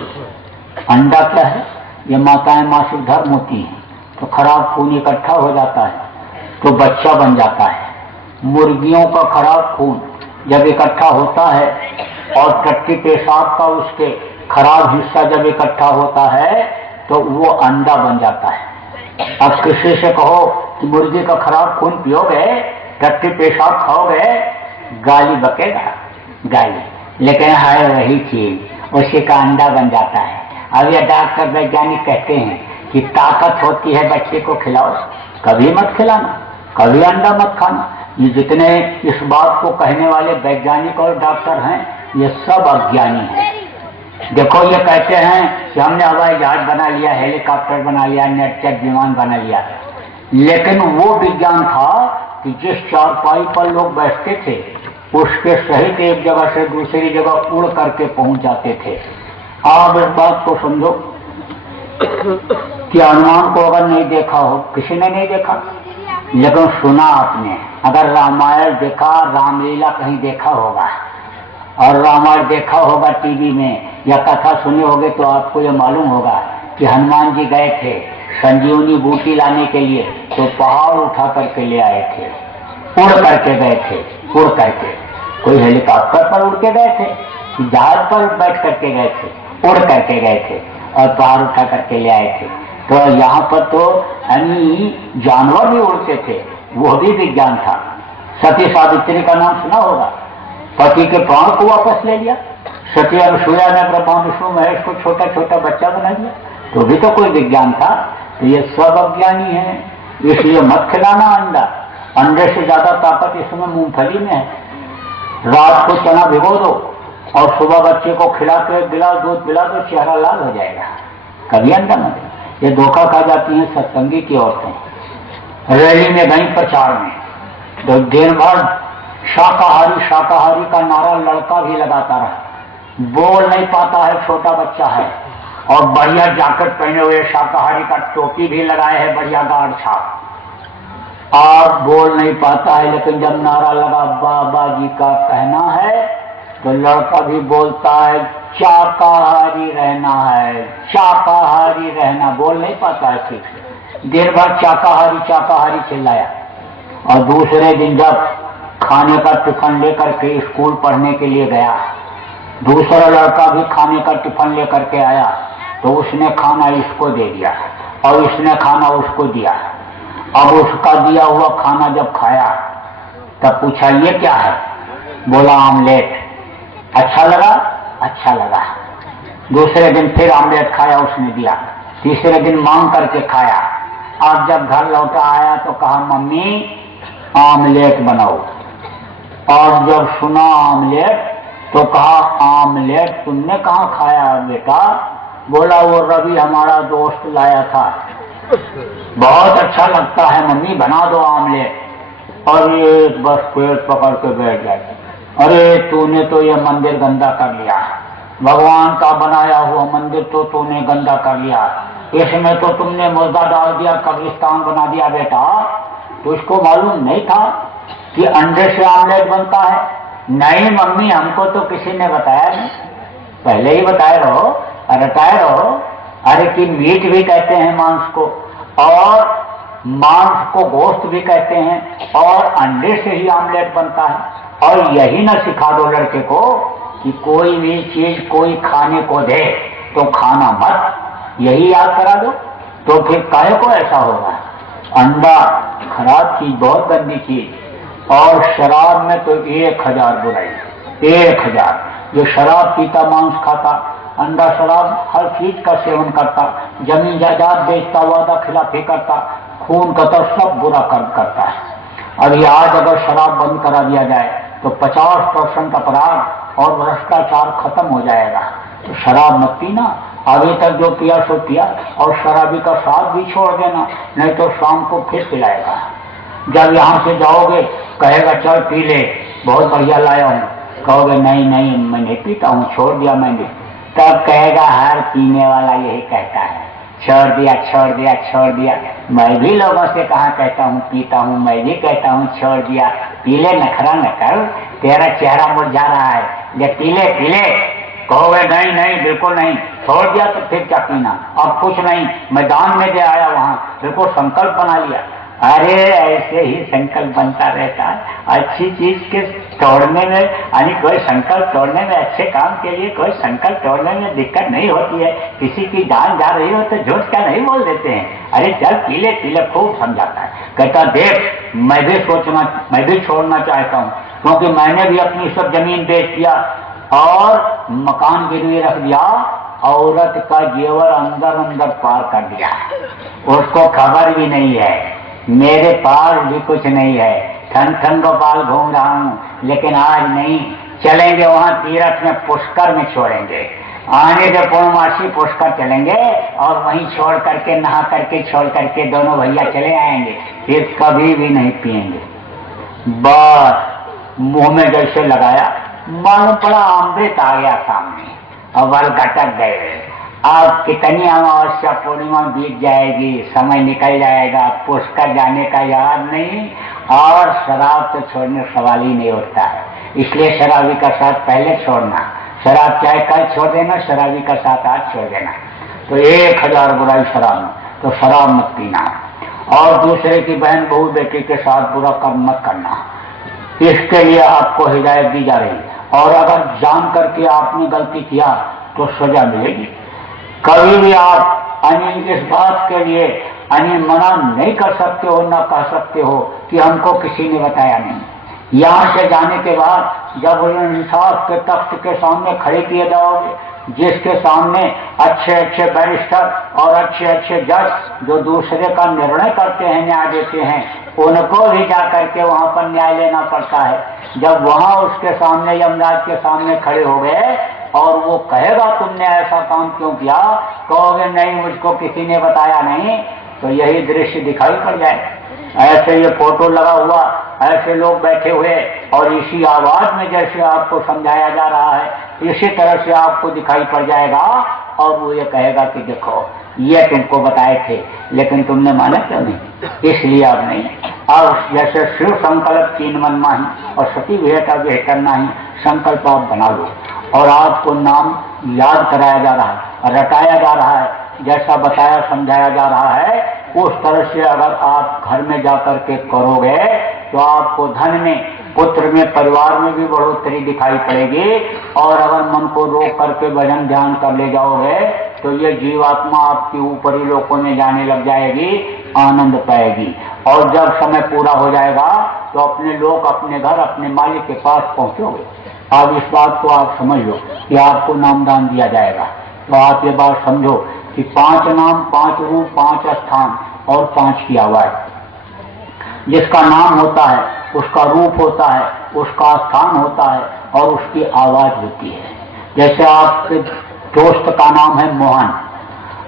अंडा क्या है? ये माताएं मासिक धर्म होती हैं तो खराब खून इकट्ठा हो जाता है तो बच्चा बन जाता है। मुर्गियों का खराब खून जब इकट्ठा होता है और टट्टी पेशाब का उसके खराब हिस्सा जब इकट्ठा होता है तो वो अंडा बन जाता है। अब किसी से कहो कि मुर्गी का खराब खून पियोगे, टट्टी पेशाब खाओगे, गाली बकेगा, गाली, लेकिन है वही चीज, उसी का अंडा बन जाता है। अब ये डॉक्टर वैज्ञानिक कहते हैं कि ताकत होती है बच्चे को खिलाओ, कभी मत खिलाना, कभी अंडा मत खाना। ये जितने इस बात को कहने वाले वैज्ञानिक और डॉक्टर हैं ये सब अज्ञानी हैं। देखो ये कहते हैं कि हमने हवाई जहाज बना लिया, हेलीकॉप्टर बना लिया, नेटजेट विमान बना लिया, लेकिन वो विज्ञान था कि जिस चारपाई पर लोग बैठते थे उसके सहित एक जगह से दूसरी जगह उड़ करके पहुंच जाते थे। आप इस बात को समझो कि हनुमान को अगर नहीं देखा हो, किसी ने नहीं देखा, लेकिन सुना आपने, अगर रामायण देखा, रामलीला कहीं देखा होगा और रामायण देखा होगा टीवी में या कथा सुने होगे तो आपको ये मालूम होगा कि हनुमान जी गए थे संजीवनी बूटी लाने के लिए, तो पहाड़ उठा करके ले आए थे, उड़ करके गए थे, उड़ करके। कोई हेलीकॉप्टर पर उड़ के गए थे, जहाज पर बैठ करके गए थे, उड़ करके गए थे और पहाड़ उठा करके ले आए थे। तो यहाँ पर तो जानवर भी उड़ते थे, वो भी विज्ञान था। सती सावित्री का नाम सुना होगा, पति के प्राण को वापस ले लिया। सती अनुसुईया ने ब्रह्मा विष्णु महेश को छोटा छोटा बच्चा बना दिया, तो भी तो कोई विज्ञान था। तो ये सब अज्ञानी है, इसलिए मत खिलाना अंडा। अंडे से ज्यादा ताकत इसमें मूंगफली में है। रात को चना भिगो दो और सुबह बच्चे को खिला के एक गिलास दूध पिला दो, चेहरा लाल हो जाएगा। कभी अंडा न दे। ये धोखा खा जाती हैं सत्संगी की औरतें। रैली में गई प्रचार में, तो दिन भर शाकाहारी शाकाहारी का नारा लड़का भी लगाता रहा, बोल नहीं पाता है, छोटा बच्चा है और बढ़िया जैकेट पहने हुए, शाकाहारी का टोपी भी लगाए है, बढ़िया गाढ़ छाप, और बोल नहीं पाता है। लेकिन जब नारा लगा बाबा जी का कहना है, तो लड़का भी बोलता है शाकाहारी रहना है, शाकाहारी रहना। बोल नहीं पाता है ठीक से, देर भर शाकाहारी शाकाहारी चिल्लाया। और दूसरे दिन जब खाने का टिफिन लेकर के स्कूल पढ़ने के लिए गया, दूसरा लड़का भी खाने का टिफिन लेकर के आया, तो उसने खाना इसको दे दिया और इसने खाना उसको दिया। अब उसका दिया हुआ खाना जब खाया तब पूछा ये क्या है? बोला आमलेट। अच्छा लगा? अच्छा लगा। दूसरे दिन फिर आमलेट खाया, उसने दिया। तीसरे दिन मांग करके खाया। अब जब घर लौटा आया तो कहा मम्मी आमलेट बनाओ। और जब सुना आमलेट तो कहा आमलेट तुमने कहाँ खाया बेटा? बोला वो रवि हमारा दोस्त लाया था, बहुत अच्छा लगता है मम्मी, बना दो आमलेट। और ये बस पेट पकड़ के बैठ जाए, अरे तूने तो ये मंदिर गंदा कर लिया, भगवान का बनाया हुआ मंदिर तो तूने गंदा कर लिया, इसमें तो तुमने मुर्दा डाल दिया, कब्रिस्तान बना दिया बेटा। तो उसको मालूम नहीं था कि अंडे से आमलेट बनता है? नहीं मम्मी हमको तो किसी ने बताया नहीं। पहले ही बताए रहो, रटाए रहो। अरे कि मीट भी कहते हैं मांस को, और मांस को गोश्त भी कहते हैं, और अंडे से ही आमलेट बनता है। और यही न सिखा दो लड़के को कि कोई भी चीज कोई खाने को दे तो खाना मत, यही याद करा दो, तो फिर काहे को ऐसा होगा। अंडा खराब चीज, बहुत गंदी चीज। और शराब में तो 1000 बुराई, 1000। जो शराब पीता, मांस खाता, अंडा शराब हर चीज का सेवन करता, जमीन जायदाद बेचता, वादा खिलाफी करता, खून कतर सब बुरा कर्म करता है। अभी आज अगर शराब बंद करा दिया जाए तो 50% अपराध और भ्रष्टाचार खत्म हो जाएगा। तो शराब मत पीना, अभी तक जो पिया सो पिया, और शराबी का साथ भी छोड़ देना, नहीं तो शाम को फिर पिलाएगा। जब यहाँ से जाओगे कहेगा चल पी ले, बहुत बढ़िया लाया हूँ, कहोगे नहीं नहीं मैं नहीं पीता हूँ, छोड़ दिया मैंने, तब कहेगा हर पीने वाला यही कहता है, छोड़ दिया छोड़ दिया छोड़ दिया। मैं भी लोगों से कहा कहता हूँ पीता हूँ, मैं भी कहता हूँ छोड़ दिया। पीले नखरा न कर, तेरा चेहरा मुरझा रहा है, ये पीले पीले। कहोगे नहीं नहीं बिल्कुल नहीं, छोड़ दिया तो फिर क्या पीना, अब कुछ नहीं, मैदान में दे आया, वहां बिल्कुल संकल्प बना लिया। अरे ऐसे ही संकल्प बनता रहता है। अच्छी चीज के तोड़ने में, यानी कोई संकल्प तोड़ने में, अच्छे काम के लिए कोई संकल्प तोड़ने में दिक्कत नहीं होती है। किसी की जान जा रही हो तो झूठ क्या नहीं बोल देते हैं, अरे चल पीले पीले, खूब समझाता है। कहता देख मैं भी छोड़ना चाहता हूँ, क्योंकि मैंने भी अपनी सब जमीन बेच दिया और मकान गिरवी रख दिया, औरत का जेवर अंदर अंदर पार कर दिया, उसको खबर भी नहीं है, मेरे पास भी कुछ नहीं है, ठन ठन गोपाल घूम रहा हूँ। लेकिन आज नहीं, चलेंगे वहां तीरथ में, पुष्कर में छोड़ेंगे। आने से पूर्णमासी पुष्कर चलेंगे और वहीं छोड़ करके नहा करके छोड़ करके दोनों भैया चले आएंगे, फिर कभी भी नहीं पिएंगे। बस मुंह में जैसे लगाया मालूम पड़ा अमृत आ गया सामने और बल घटक गए। अब कितनी अमावस्या पूर्णिमा बीत जाएगी, समय निकल जाएगा, पुष्कर जाने का याद नहीं और शराब तो छोड़ने सवाल ही नहीं उठता है। इसलिए शराबी का साथ पहले छोड़ना, शराब चाहे कल छोड़ देना, शराबी का साथ आज छोड़ देना। तो 1000 बुराई शराब में, तो शराब मत पीना और दूसरे की बहन बहू बेटी के साथ बुरा कर्म मत करना। इसके लिए आपको हिदायत दी जा रही है और अगर जान करके आपने गलती किया तो सजा मिलेगी। कभी भी आप इस बात के लिए मना नहीं कर सकते हो, न कह सकते हो कि हमको किसी ने बताया नहीं। यहाँ से जाने के बाद जब इंसाफ के तख्त के सामने खड़े किए जाओगे, जिसके सामने अच्छे अच्छे बैरिस्टर और अच्छे अच्छे जज जो दूसरे का निर्णय करते हैं, न्याय देते हैं, उनको भी जा करके वहां पर न्याय लेना पड़ता है। जब वहां उसके सामने यमराज के सामने खड़े हो गए और वो कहेगा तुमने ऐसा काम क्यों किया, कहोगे नहीं मुझको किसी ने बताया नहीं, तो यही दृश्य दिखाई पड़ जाए। ऐसे ये फोटो लगा हुआ, ऐसे लोग बैठे हुए और इसी आवाज में जैसे आपको समझाया जा रहा है, इसी तरह से आपको दिखाई पड़ जाएगा और वो ये कहेगा कि देखो ये तुमको बताए थे लेकिन तुमने माना क्यों नहीं, इसलिए अब नहीं। अब जैसे शिव संकल्प 3 मन माही और सती विहता बेहतर नहीं, संकल्प आप बना लो और आपको नाम याद कराया जा रहा है, रटाया जा रहा है, जैसा बताया समझाया जा रहा है उस तरह से अगर आप घर में जाकर के करोगे तो आपको धन में, पुत्र में, परिवार में भी बढ़ोतरी दिखाई पड़ेगी। और अगर मन को रोक करके भजन ध्यान कर ले जाओगे तो ये जीवात्मा आपकी ऊपरी लोकों में जाने लग जाएगी, आनंद पाएगी और जब समय पूरा हो जाएगा तो अपने लोग, अपने घर, अपने मालिक के पास पहुंचोगे। अब इस बात को आप समझ लो कि आपको नामदान दिया जाएगा। तो आप ये बात समझो कि 5 नाम, 5 रूप, 5 स्थान और 5 की आवाज। जिसका नाम होता है, उसका रूप होता है, उसका स्थान होता है और उसकी आवाज होती है। जैसे आपके दोस्त का नाम है मोहन,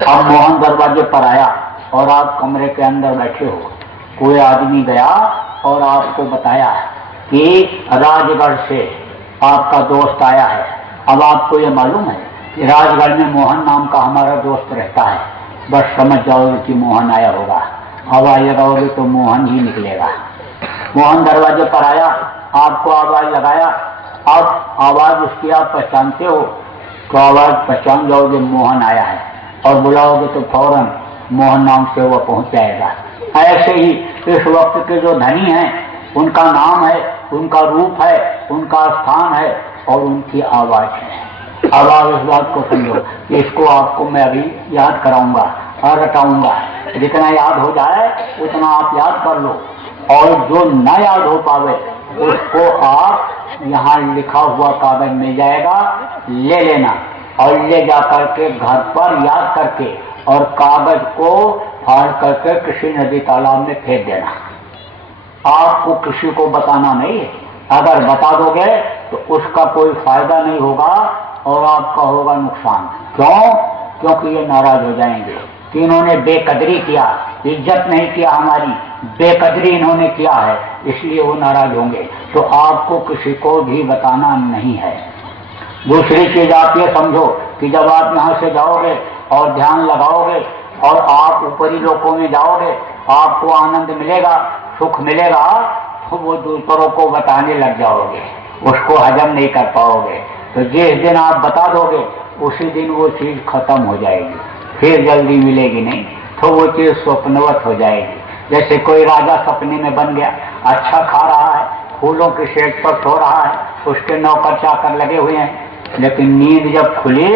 अब मोहन दरवाजे पर आया और आप कमरे के अंदर बैठे हो, कोई आदमी गया और आपको बताया कि राजगढ़ से आपका दोस्त आया है। अब आपको ये मालूम है कि राजगढ़ में मोहन नाम का हमारा दोस्त रहता है, बस समझ जाओगे कि मोहन आया होगा। अब आएगा तो मोहन ही निकलेगा। मोहन दरवाजे पर आया, आपको आवाज लगाया, अब आवाज उसकी आप पहचानते हो तो आवाज पहचान जाओगे मोहन आया है और बुलाओगे तो फौरन मोहन नाम से वह पहुंच जाएगा। ऐसे ही इस वक्त के जो धनी हैं उनका नाम है, उनका रूप है, उनका स्थान है और उनकी आवाज है। अब आप इस बात को समझो कि इसको आपको मैं अभी याद कराऊंगा और रटाऊंगा। जितना याद हो जाए उतना आप याद कर लो और जो न याद हो पावे उसको आप यहाँ लिखा हुआ कागज मिल जाएगा, ले लेना और ले जा करके घर पर याद करके और कागज को फाड़ करके किसी नदी तालाब में फेंक देना। आपको किसी को बताना नहीं है, अगर बता दोगे तो उसका कोई फायदा नहीं होगा और आपका होगा नुकसान। क्यों? क्योंकि ये नाराज हो जाएंगे कि इन्होंने बेकदरी किया, इज्जत नहीं किया, हमारी बेकदरी इन्होंने किया है, इसलिए वो नाराज होंगे। तो आपको किसी को भी बताना नहीं है। दूसरी चीज आप ये समझो कि जब आप यहाँ से जाओगे और ध्यान लगाओगे और आप ऊपरी लोकों में जाओगे, आपको आनंद मिलेगा, सुख मिलेगा, तो वो दूसरों को बताने लग जाओगे, उसको हजम नहीं कर पाओगे। तो जिस दिन आप बता दोगे उसी दिन वो चीज खत्म हो जाएगी, फिर जल्दी मिलेगी नहीं, तो वो चीज स्वप्नवत हो जाएगी। जैसे कोई राजा सपने में बन गया, अच्छा खा रहा है, फूलों की सेज पर सो रहा है, उसके नौकर चाकर लगे हुए हैं, लेकिन नींद जब खुली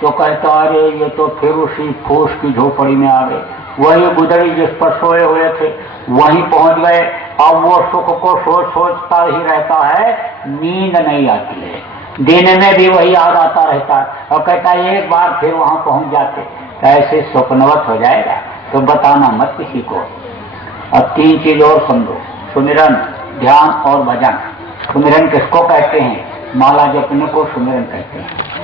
तो कहता अरे ये तो फिर उसी फूस की झोपड़ी में आ गए, वही गुदड़ी जिस पर सोए हुए थे वहीं पहुंच गए। अब वो सुख को सोचता ही रहता है, नींद नहीं आती है, दिन में भी वही याद आता रहता है और कहता है एक बार फिर वहां पहुंच जाते, तो ऐसे स्वप्नवत हो जाएगा। तो बताना मत किसी को। अब 3 चीज और समझो, सुमिरन, ध्यान और भजन। सुमिरन किसको कहते हैं? माला जपने को सुमिरन कहते हैं।